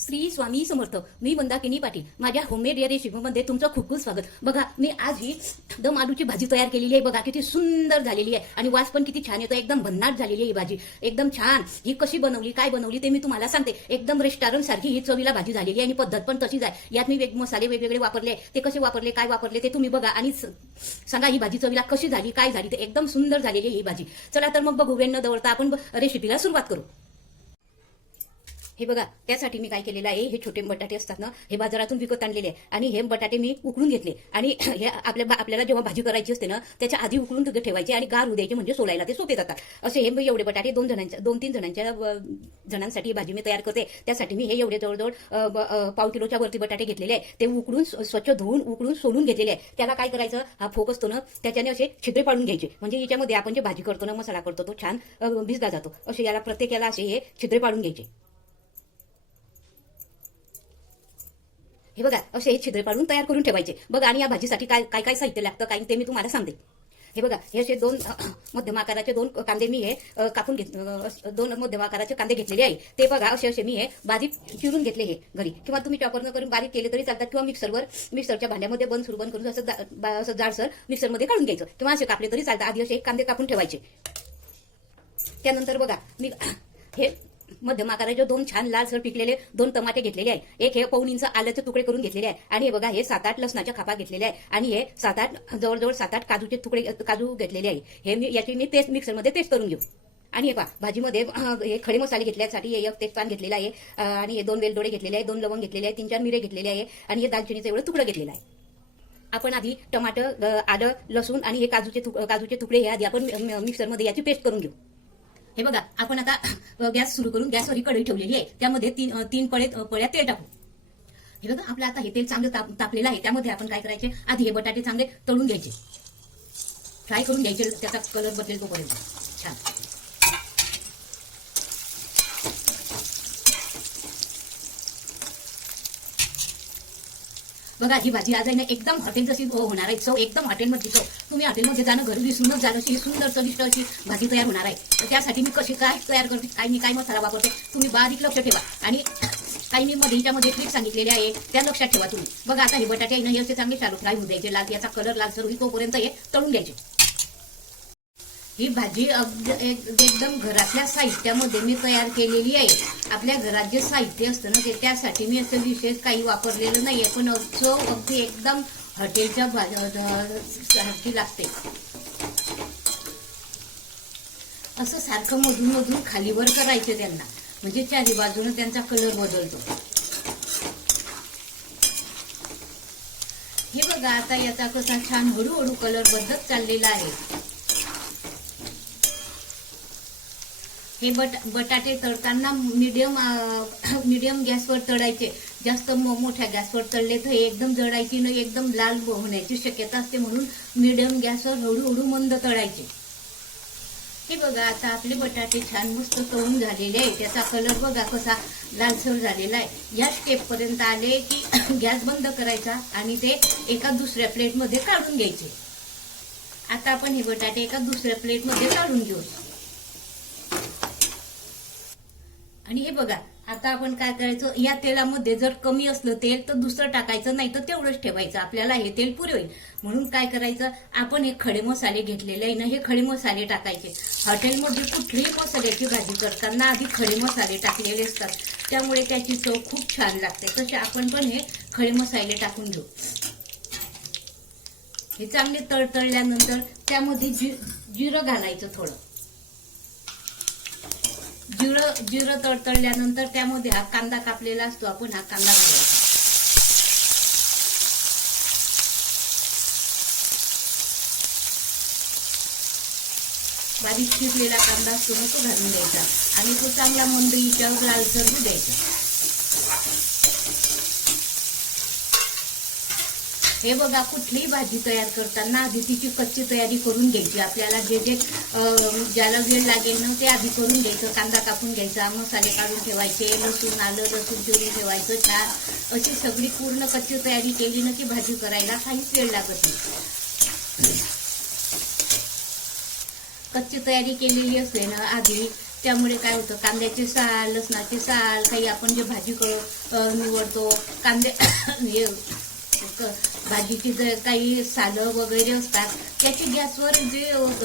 श्री स्वामी समर्थ. मी मंदाकिनी पाटील. माझ्या होममेड या रेसिपीमध्ये तुमचं खूप खूप स्वागत. बघा, मी आज ही दम आलूची भाजी तयार केलेली आहे. बघा किती सुंदर झालेली आहे आणि वास पण किती छान येतो. एकदम भन्नाट झालेली आहे ही भाजी, एकदम छान. ही कशी बनवली, काय बनवली ते मी तुम्हाला सांगते. एकदम रेस्टॉरंट सारखी ही चवीला भाजी झालेली आहे आणि पद्धत पण तशीच आहे. यात मी मसाले वेगवेगळे वापरले, ते कसे वापरले, काय वापरले ते तुम्ही बघा आणि सांगा ही भाजी चवीला कशी झाली, काय झाली. ते एकदम सुंदर झालेली आहे ही भाजी. चला तर मग बघू, वेळ न दवडता आपण रेसिपीला सुरुवात करू. हे बघा, त्यासाठी मी काय केलेलं आहे, हे छोटे बटाटे असतात ना, हे बाजारातून विकत आणलेले आहे आणि हे बटाटे मी उकडून घेतले आणि हे आपल्याला जेव्हा भाजी करायची असते ना, त्याच्या आधी उकडून ठेवायचे आणि गार होऊ द्यायचे, म्हणजे सोलायला ते सोपे जातात. असे हे एवढे बटाटे दोन तीन जणांसाठी ही भाजी मी तयार करते. त्यासाठी मी हे एवढे जवळजवळ पाव किलोच्या वरती बटाटे घेतलेले आहे. ते उकडून स्वच्छ धुवून उकडून सोलून घेतलेले आहे. त्याला काय करायचं, हा फोक असतो ना, त्याच्याने असे छिद्रे पाडून घ्यायचे, म्हणजे याच्यामध्ये आपण जे भाजी करतो ना, मसाला करतो तो छान भिजला जातो. असे याला प्रत्येकाला असे हे छिद्रे पाडून घ्यायचे. हे बघा, असे हे छिद्रे पाडून तयार करून ठेवायचे. बघा, आणि या भाजीसाठी काय काय काय साहित्य लागतं काय ते मी तुम्हाला सांगते. हे बघा, हे असे दोन मध्यम आकाराचे दोन कांदे मी हे कापून दोन मध्यम आकाराचे कांदे घेतलेले आहे. ते बघा, असे मी हे बारीक चिरून घेतले हे घरी, किंवा तुम्ही चॉपरनं करून बारीक केले तरी चालतात, किंवा मिक्सरच्या भांड्यामध्ये बंद करून असं जाडसर मिक्सरमध्ये काढून घ्यायचं, किंवा असे कापले तरी चालतात. आधी असे कांदे कापून ठेवायचे. त्यानंतर बघा, मी हे मध्यम आकाराचे दोन छान लालसर पिकलेले दोन टमाटे घेतलेले आहे. एक हे पाऊण इंच आल्याचे तुकडे करून घेतलेले आहे. आणि हे बघा, हे 7-8 लसणाच्या खापा घेतलेल्या आहे. आणि हे जवळजवळ 7-8 काजू घेतलेले आहे. हे याची मी पेस्ट मिक्सरमध्ये पेस्ट करून घेऊ. आणि हे पहा, भाजीमध्ये हे खडे मसाले घेतल्यासाठी एक तेजपान घेतलेला आहे, आणि हे 2 वेलदोडे घेतलेले आहे, 2 लवंग घेतलेले आहे, 3-4 मिरे घेतलेले आहे, आणि हे दालचिनीचं एवढं तुकडं घेतलेलं आहे. आपण आधी टमाटर, आलं, लसूण आणि हे काजूचे तुकडे हे आधी आपण मिक्सरमध्ये याची पेस्ट करून घेऊ. हे बघा, आपण आता गॅस सुरू करून गॅसवर ही कढई ठेवलेली आहे. त्यामध्ये तीन पळ्या तेल टाकू. हे बघा, आपलं आता हे तेल चांगलं तापलेलं आहे. त्यामध्ये आपण काय करायचे, आधी हे बटाटे चांगले तळून घ्यायचे, फ्राय करून घ्यायचे, त्याचा कलर बदलेल तोपर्यंत छान. बघा, ही भाजी आज आहे ना, एकदम हॉटेल जशी होणार आहे. चव एकदम हॉटेलमध्ये चव. तुम्ही हॉटेलमध्ये जाणं घरी विसरूनच जाणं, अशी सुंदर चविष्ट अशी भाजी तयार होणार आहे. तर त्यासाठी मी कशी काय तयार करते, मी काय मसाला वापरते, तुम्ही बारीक लक्ष ठेवा. आणि काही मी ह्याच्यामध्ये ट्रिक सांगितलेले आहे, त्या लक्षात ठेवा तुम्ही. बघा, आता हे बटाटे आहे ना, हे असे चांगले शालो फ्राय होऊ द्यायचे, याचा कलर लालसर होईल तोपर्यंत हे तळून घ्यायचे. ही भाजी एकदम घरातल्या साहित्यामध्ये मी तयार केलेली आहे. आपल्या घरात जे साहित्य असतं ना, त्यासाठी मी असं विशेष काही वापरलेलं नाहीये, पण चव अगदी एकदम हॉटेलच्या सारखी लागते. असं सारखं मधून खालीवर करायचं त्यांना, म्हणजे चारी बाजूने त्यांचा कलर बदलतो. हे बघा, आता याचा कसा छान हळूहळू कलर बदलत चाललेला आहे. हे बटाटे तळताना मीडियम गॅसवर तळायचे. जास्त मोठ्या गॅसवर तळले तर हे एकदम जळायची न एकदम लाल होण्याची शक्यता असते, म्हणून मीडियम गॅसवर हळूहळू मंद तळायचे. हे बघा, आता आपले बटाटे छान मस्त तळून झालेले आहे. त्याचा कलर बघा कसा लालसर झालेला आहे. या स्टेप पर्यंत आले की गॅस बंद करायचा आणि ते एका दुसऱ्या प्लेटमध्ये काढून घ्यायचे. आता आपण हे बटाटे एका दुसऱ्या प्लेटमध्ये काढून घेऊ. आणि हे बघा, आता आपण काय करायचं, या तेलामध्ये जर कमी असलं तेल तर दुसरं टाकायचं, नाही तर तेवढंच ठेवायचं. आपल्याला हे तेल पुरे होईल. म्हणून काय करायचं, आपण हे खडे मसाले घेतलेले आहे ना, हे खडे मसाले टाकायचे. हॉटेलमध्ये कुठलीही मसाल्याची भाजी करताना आधी खडे मसाले टाकलेले असतात, त्यामुळे त्याची चव खूप छान लागते. तसे आपण पण हे खडे मसाले टाकून घेऊ. हे चांगले तळतळल्यानंतर त्यामध्ये जिरं घालायचं थोडं. जिरं तळतळल्यानंतर त्यामध्ये हा कांदा कापलेला असतो, आपण हा कांदा घालायचा. बारीक चिरलेला कांदा असतो ना, तो घालून द्यायचा आणि तो चांगला मंद हिच्यावर लालसर होऊ द्यायचा. हे बघा, कुठलीही भाजी तयार करताना आधी तिची कच्ची तयारी करून घ्यायची. आपल्याला जे ज्याला वेळ लागेल ना, ते आधी करून घ्यायचं. कांदा कापून घ्यायचा, मसाले काढून ठेवायचे, लसूण चिरून ठेवायचं छान. अशी सगळी पूर्ण कच्ची तयारी केली ना की भाजी करायला काहीच वेळ लागत नाही. कच्ची तयारी केलेली असते ना आधी, त्यामुळे काय होतं, कांद्याची साल, लसणाची साल, काही आपण जे भाजी निवडतो कांदे हे भाजीची जर काही सालं वगैरे असतात त्याची गॅसवर जे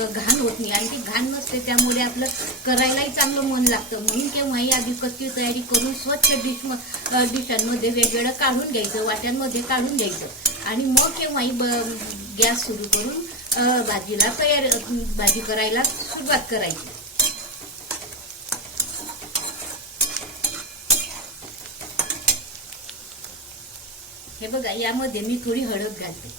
घाण होत नाही आणि ती घाण नसते, त्यामुळे आपलं करायलाही चांगलं मन लागतं. म्हणून केव्हाही आधी कच्ची तयारी करून स्वच्छ डिशांमध्ये वेगवेगळं काढून घ्यायचं, वाट्यांमध्ये काढून घ्यायचं आणि मग केव्हाही गॅस सुरू करून भाजी करायला सुरुवात करायची. हे बघा, यामध्ये मी थोडी हळद घालते.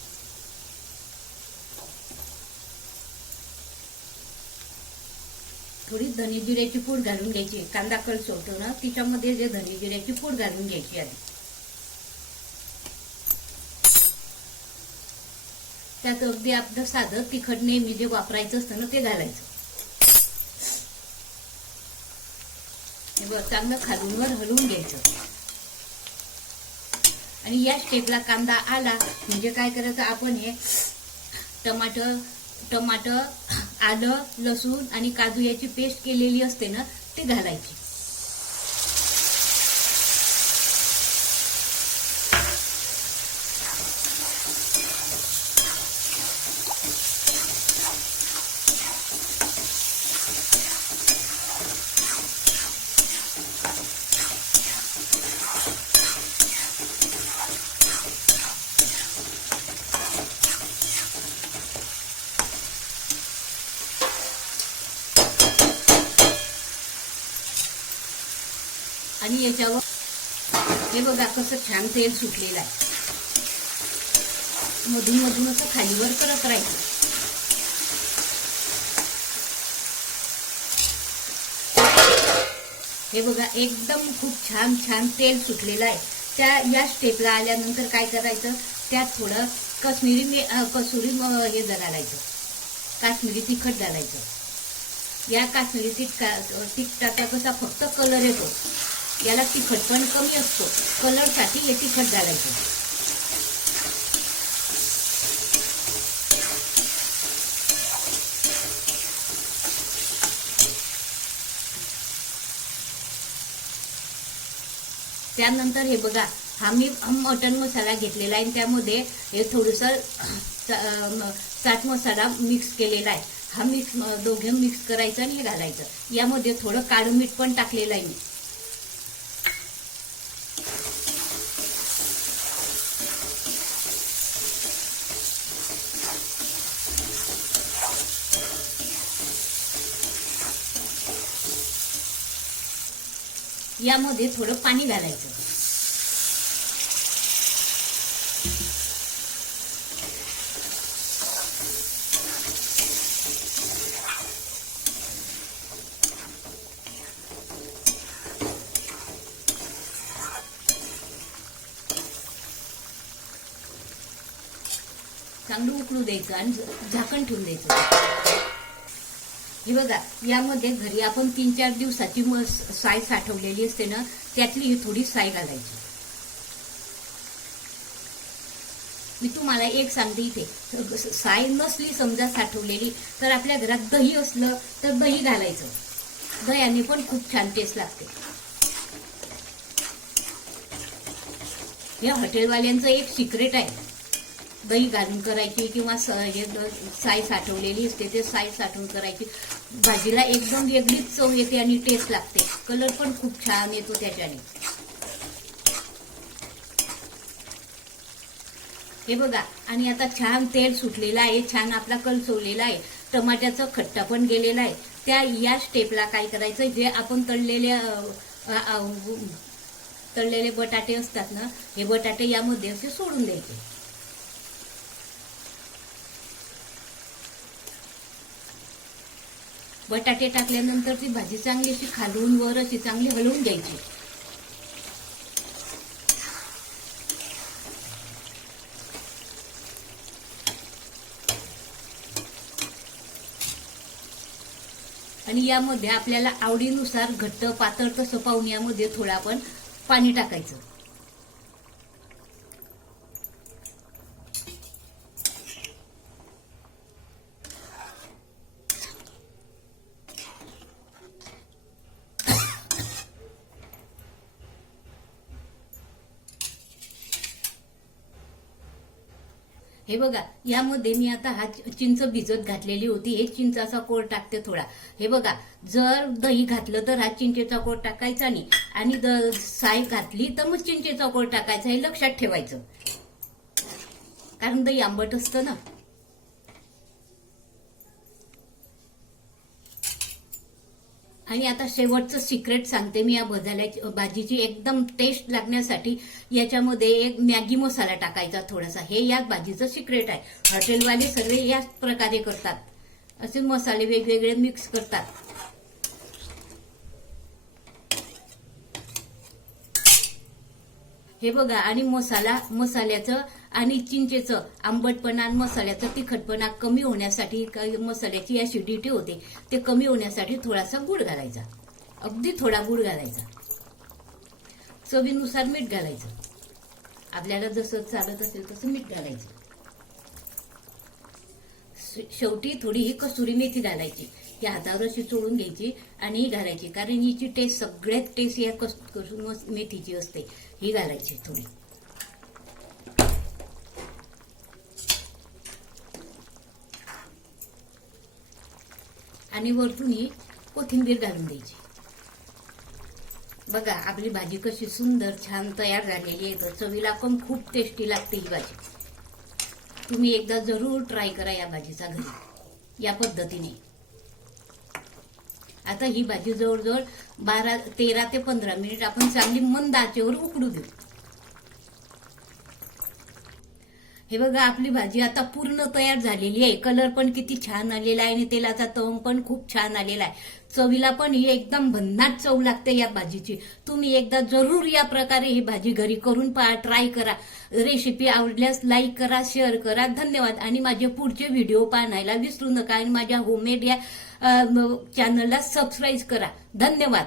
थोडी धने जिऱ्याची पूड घालून घ्यायची. कांदा कळसवतो ना, तिच्यामध्ये जे धने जिऱ्याची पूड घालून घ्यायची आधी. त्यात अगदी आपलं साधं तिखट नेहमी जे वापरायचं असतं ना ते घालायचं. हे बघ, चांगलं खालूनवर हलवून घ्यायचं. आणि या स्टेपला कांदा आला म्हणजे काय करायचं, आपण हे टमाटर, आलं, लसूण आणि काजू याची पेस्ट केलेली असते ना ते घालायची. आणि याच्यावर हे बघा कसं छान तेल सुटलेलं आहे. मधून मधून असं खालीवर करत राहायचं. हे बघा, एकदम खूप छान छान तेल सुटलेलं आहे. या स्टेपला आल्यानंतर काय करायचं, त्यात थोडं कसुरी हे घालायचं, काश्मीरी तिखट घालायचं. या काश्मीरी तिखटाचा कसा फक्त कलर येतो, याला तिखट पण कमी असतो, कलरसाठी हे तिखट घालायचं. त्यानंतर हे बघा, हा मी मटन मसाला घेतलेला आहे, त्यामध्ये हे थोडंसं चाट मसाला मिक्स केलेला आहे. हा दोघे मिक्स करायचं आणि हे घालायचं. यामध्ये थोडं काळं मीठ पण टाकलेलं आहे मी. यामध्ये थोडं पाणी घालायचं. चांगलं उकळू द्यायचं आणि झाकण ठेवून द्यायचं. हे बघा, यामध्ये घरी आपण 3-4 दिवसाची साय साठवलेली असते ना, त्यातली ही थोडी साय घालायची. मी तुम्हाला एक सांगते, इथे साय नसली समजा साठवलेली तर आपल्या घरात दही असलं तर दही घालायचं. दह्याने पण खूप छान टेस्ट लागते. हे हॉटेलवाल्यांचं एक सिक्रेट आहे, दही घालून करायची किंवा साय साठवलेली असते ते साय साठवून करायची. भाजीला एकदम वेगळीच चव येते आणि टेस्ट लागते. कलर पण खूप छान येतो त्याच्याने. हे बघा, आणि आता छान तेल सुटलेलं आहे, छान आपला कलसवलेला आहे, टमाट्याचा खट्टा पण गेलेला आहे. या स्टेपला काय करायचं, जे आपण तळलेले बटाटे असतात ना, हे बटाटे यामध्ये असे सोडून द्यायचे. बटाटे टाकल्यानंतर ती भाजी चांगली अशी खालून वर अशी चांगली हलवून घ्यायची. आणि यामध्ये आपल्याला आवडीनुसार घट्ट पातळ तसं पाहून यामध्ये थोडं आपण पाणी टाकायचं. हे बघा, यामध्ये मी आता हा चिंच भिजत घातलेली होती. हे चिंचाचा कोळ टाकते थोडा. हे बघा, जर दही घातलं तर हा चिंचेचा कोळ टाकायचा नाही, आणि साय घातली तर मग चिंचेचा कोळ टाकायचा. हे लक्षात ठेवायचं, कारण दही आंबट असतं ना. आणि आता शेवटचं सिक्रेट सांगते मी या भाजीची एकदम टेस्ट लागण्यासाठी. याच्यामध्ये एक मॅगी मसाला टाकायचा थोडासा. हे या भाजीचं सिक्रेट आहे. हॉटेलवाले सर्व याच प्रकारे करतात, असे मसाले वेगवेगळे मिक्स करतात. हे बघा, आणि मसाल्याचं आणि चिंचेचं आंबटपणा आणि मसाल्याचं तिखटपणा कमी होण्यासाठी, मसाल्याची ऍसिडिटी होते ते कमी होण्यासाठी थोडासा गुळ घालायचा. अगदी थोडा गुळ घालायचा. चवीनुसार मीठ घालायचं. आपल्याला जसं चालत असेल तसं मीठ घालायचं. शेवटी थोडी ही कसुरी मेथी घालायची. या हातावर अशी चोळून घ्यायची आणि ही घालायची, कारण हिची टेस्ट सगळ्यात टेस्ट या कसुरी मेथीची असते. ही घालायची थोडी. आणि वरतून ही कोथिंबीर घालून द्यायची. बघा, आपली भाजी कशी सुंदर छान तयार झालेली आहे. चवीला पण खूप टेस्टी लागते ही भाजी. तुम्ही एकदा जरूर ट्राय करा या भाजीचा घरी या पद्धतीने. आता ही भाजी जवळजवळ 13 ते 15 मिनिट आपण चांगली मंद आचेवर उकडू देऊ. हे बघा, आपली भाजी आता पूर्ण तयार झालेली आहे. कलर पण किती छान आलेला आहे आणि तेलाचा तवंग पण खूप छान आलेला आहे. चवीला पण ही एकदम भन्नाट चव लागते या भाजीची. तुम्ही एकदा जरूर या प्रकारे ही भाजी घरी करून पहा, ट्राय करा. रेसिपी आवडल्यास लाईक करा, शेअर करा. धन्यवाद. आणि माझे पुढचे व्हिडिओ पाहायला विसरू नका. आणि माझ्या होममेड या चॅनलला सबस्क्राईब करा. धन्यवाद.